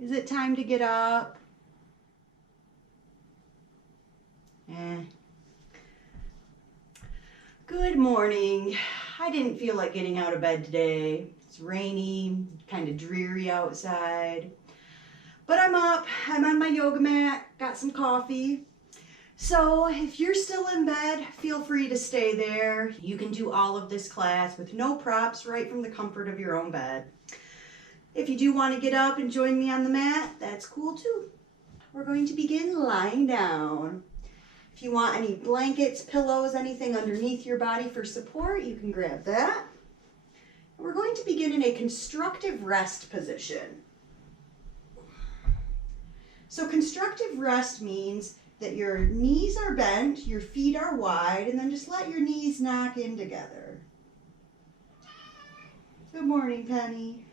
Is it time to get up? Good morning. I didn't feel like getting out of bed today. It's rainy, kind of dreary outside. But I'm up, I'm on my yoga mat, got some coffee. So if you're still in bed, feel free to stay there. You can do all of this class with no props right from the comfort of your own bed. If you do want to get up and join me on the mat, that's cool too. We're going to begin lying down. If you want any blankets, pillows, anything underneath your body for support, you can grab that. We're going to begin in a constructive rest position. So constructive rest means that your knees are bent, your feet are wide, and then just let your knees knock in together. Good morning, Penny.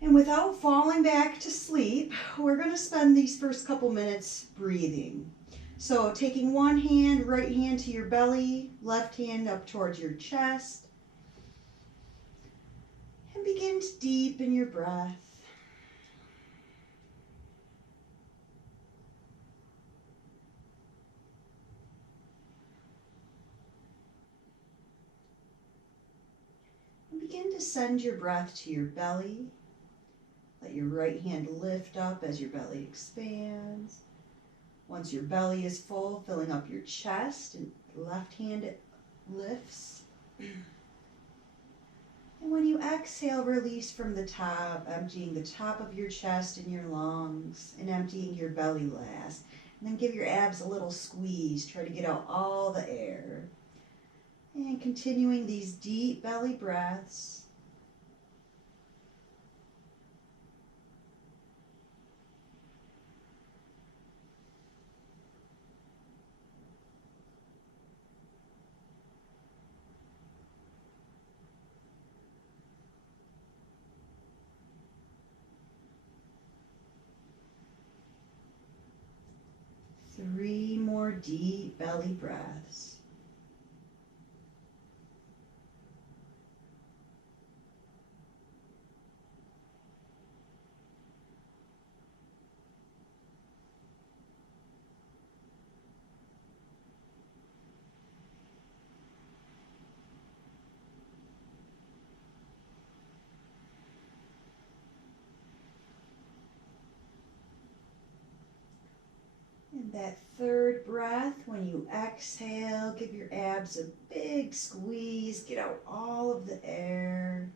And without falling back to sleep, we're going to spend these first couple minutes breathing. So taking one hand, right hand to your belly, left hand up towards your chest. And begin to deepen your breath. And begin to send your breath to your belly. Let your right hand lift up as your belly expands. Once your belly is full, filling up your chest, and left hand lifts. And when you exhale, release from the top, emptying the top of your chest and your lungs, and emptying your belly last. And then give your abs a little squeeze. Try to get out all the air. And continuing these deep belly breaths. 3 more deep belly breaths. And that third breath, when you exhale, give your abs a big squeeze, get out all of the air.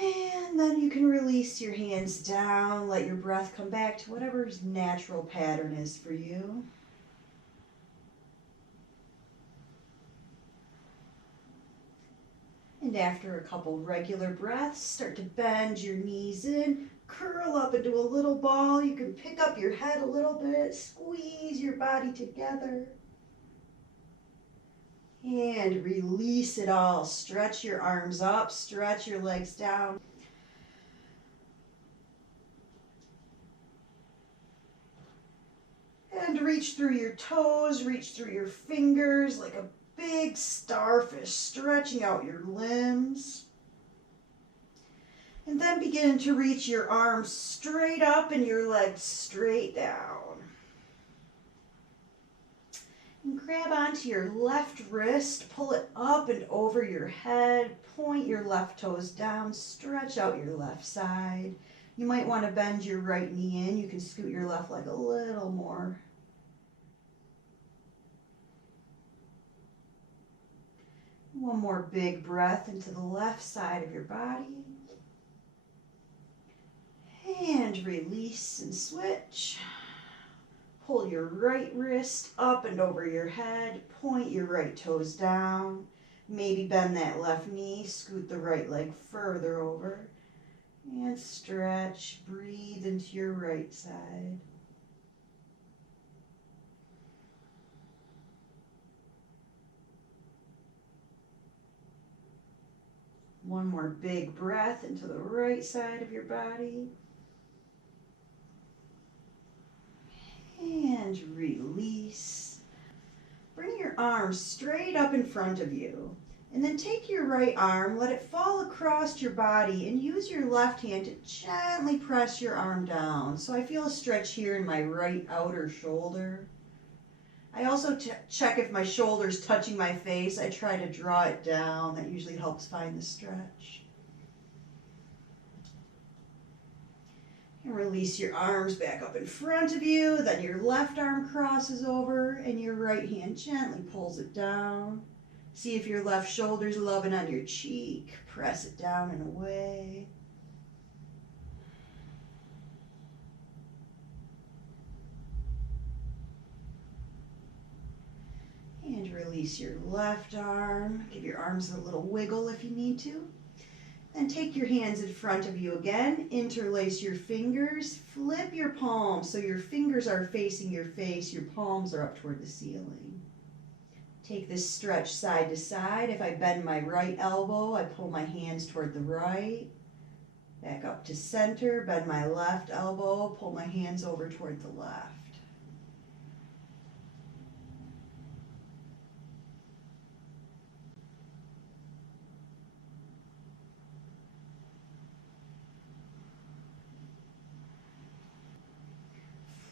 And then you can release your hands down, let your breath come back to whatever's natural pattern is for you. And after a couple regular breaths, start to bend your knees in, curl up into a little ball. You can pick up your head a little bit, squeeze your body together. And release it all. Stretch your arms up, stretch your legs down. And reach through your toes, reach through your fingers like a big starfish, stretching out your limbs. And then begin to reach your arms straight up and your legs straight down. And grab onto your left wrist, pull it up and over your head, point your left toes down, stretch out your left side. You might want to bend your right knee in. You can scoot your left leg a little more. One more big breath into the left side of your body. And release and switch. Pull your right wrist up and over your head. Point your right toes down. Maybe bend that left knee. Scoot the right leg further over. And stretch. Breathe into your right side. One more big breath into the right side of your body. And release. Bring your arms straight up in front of you And then take your right arm, let it fall across your body, and use your left hand to gently press your arm down. So I feel a stretch here in my right outer shoulder. I also check if my shoulder's touching my face. I try to draw it down. That usually helps find the stretch. And release your arms back up in front of you. Then your left arm crosses over and your right hand gently pulls it down. See if your left shoulder's loving on your cheek. Press it down and away. And release your left arm. Give your arms a little wiggle if you need to. Then take your hands in front of you again. Interlace your fingers. Flip your palms so your fingers are facing your face. Your palms are up toward the ceiling. Take this stretch side to side. If I bend my right elbow, I pull my hands toward the right. Back up to center. Bend my left elbow. Pull my hands over toward the left.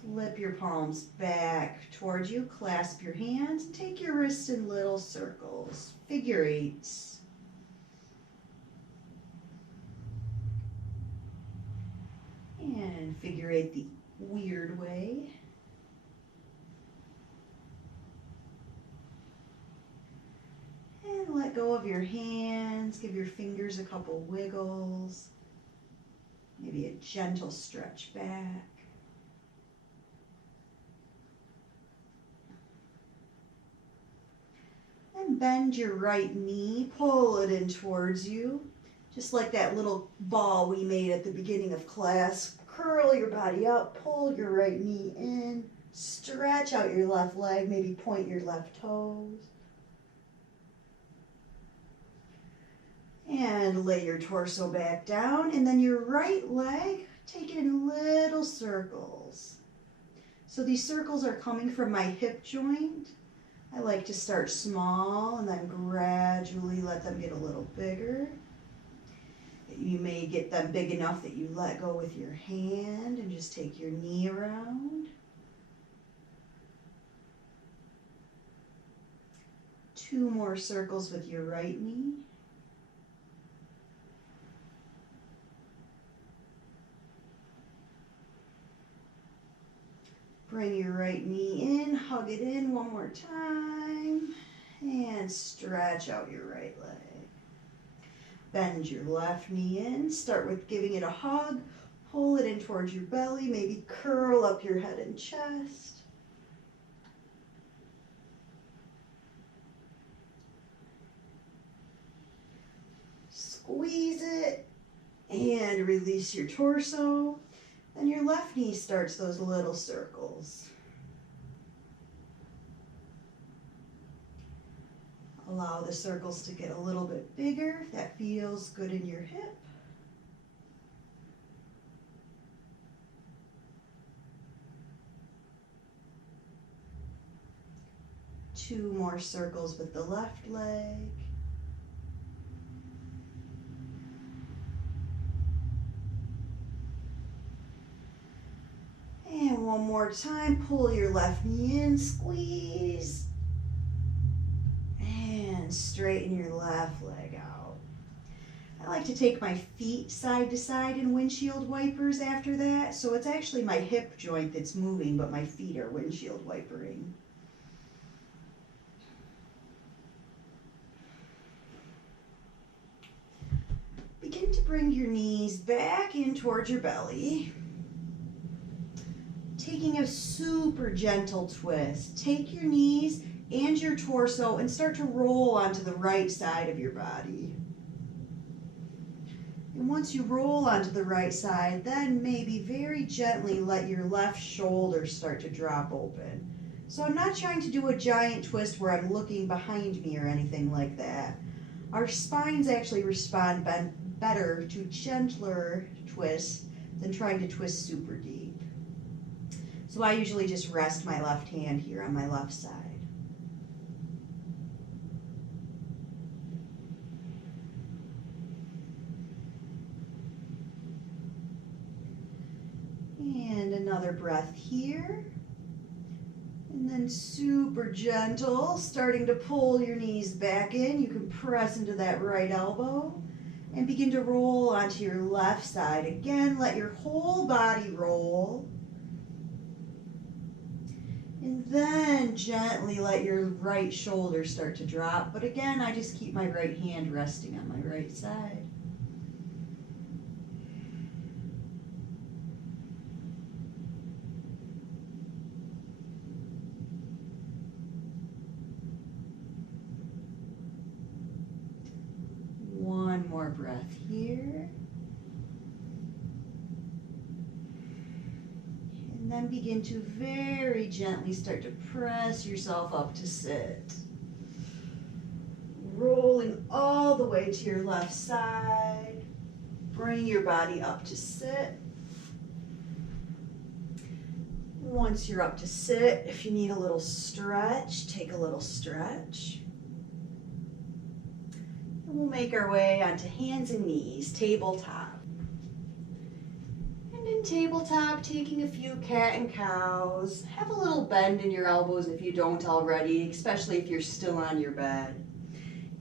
Flip your palms back towards you, clasp your hands, and take your wrists in little circles, figure eights. And figure eight the weird way. And let go of your hands, give your fingers a couple wiggles, maybe a gentle stretch back. And bend your right knee, pull it in towards you, just like that little ball we made at the beginning of class. Curl your body up, pull your right knee in, stretch out your left leg, maybe point your left toes. And lay your torso back down, and then your right leg, take it in little circles. So these circles are coming from my hip joint. I like to start small and then gradually let them get a little bigger. You may get them big enough that you let go with your hand and just take your knee around. 2 more circles with your right knee. Bring your right knee in, hug it in one more time, and stretch out your right leg. Bend your left knee in, start with giving it a hug, pull it in towards your belly, maybe curl up your head and chest. Squeeze it, and release your torso. Then your left knee starts those little circles. Allow the circles to get a little bit bigger if that feels good in your hip. Two more circles with the left leg. And one more time, pull your left knee in, squeeze, and straighten your left leg out. I like to take my feet side to side in windshield wipers after that, so it's actually my hip joint that's moving, but my feet are windshield wipering. Begin to bring your knees back in towards your belly. Taking a super gentle twist. Take your knees and your torso and start to roll onto the right side of your body. And once you roll onto the right side, then maybe very gently let your left shoulder start to drop open. So I'm not trying to do a giant twist where I'm looking behind me or anything like that. Our spines actually respond better to gentler twists than trying to twist super deep. So I usually just rest my left hand here on my left side. another breath here. And then super gentle, starting to pull your knees back in. You can press into that right elbow and begin to roll onto your left side. Again, let your whole body roll. And then gently let your right shoulder start to drop. But again, I just keep my right hand resting on my right side. One more breath here. And then begin to very gently start to press yourself up to sit. Rolling all the way to your left side. Bring your body up to sit. Once you're up to sit, if you need a little stretch, take a little stretch. And we'll make our way onto hands and knees, tabletop. And in tabletop, taking a few cat and cows. Have a little bend in your elbows if you don't already, especially if you're still on your bed.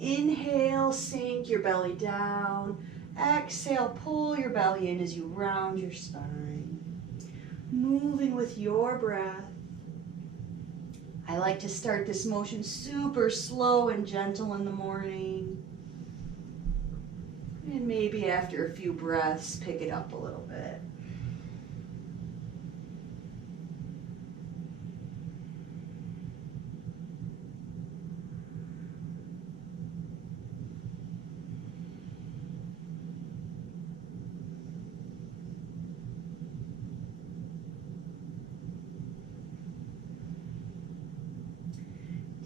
Inhale, sink your belly down. Exhale, pull your belly in as you round your spine. Moving with your breath. I like to start this motion super slow and gentle in the morning. And maybe after a few breaths, pick it up a little bit.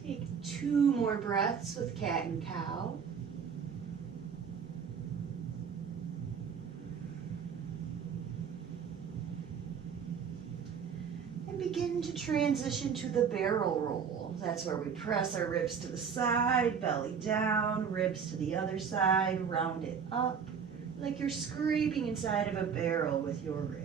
Take 2 more breaths with cat and cow. And begin to transition to the barrel roll. That's where we press our ribs to the side, belly down, ribs to the other side, round it up, like you're scraping inside of a barrel with your ribs.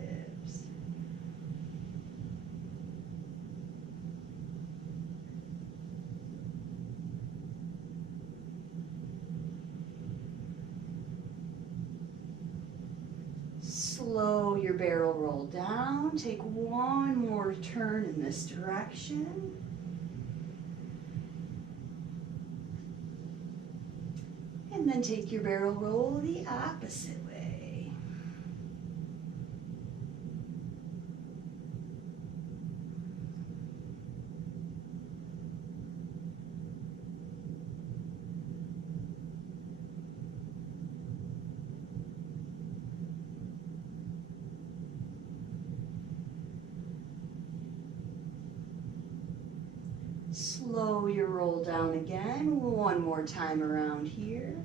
Slow your barrel roll down. Take one more turn in this direction. And then take your barrel roll the opposite way. Slow your roll down again, one more time around here.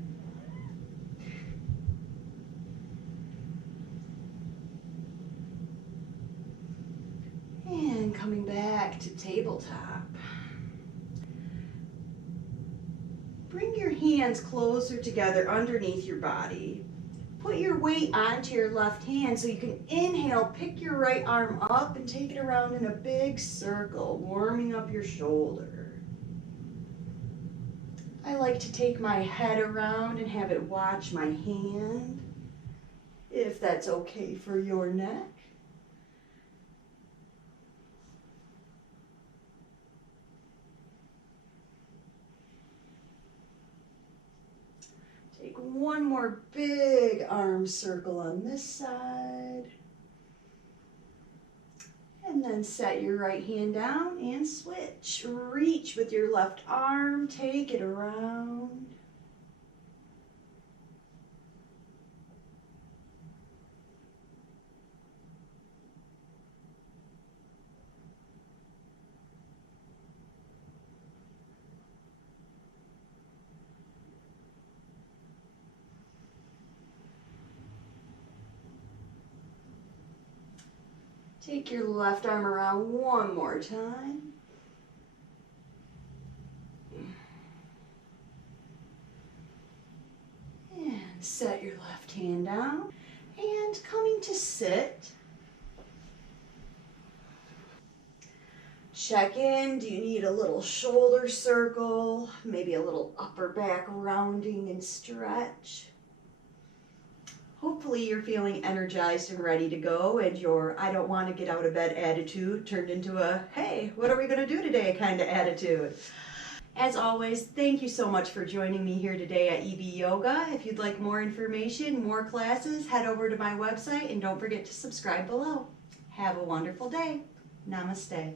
And coming back to tabletop. Bring your hands closer together underneath your body. Put your weight onto your left hand so you can inhale, pick your right arm up and take it around in a big circle, warming up your shoulder. I like to take my head around and have it watch my hand, if that's okay for your neck. Take one more big arm circle on this side. And then set your right hand down and switch. Reach with your left arm, take it around. Take your left arm around one more time. And set your left hand down. And coming to sit, Check in. Do you need a little shoulder circle? Maybe a little upper back rounding and stretch? Hopefully you're feeling energized and ready to go, and your I don't want to get out of bed attitude turned into a hey, what are we going to do today kind of attitude. As always, thank you so much for joining me here today at EB Yoga. If you'd like more information, more classes, head over to my website and don't forget to subscribe below. Have a wonderful day. Namaste.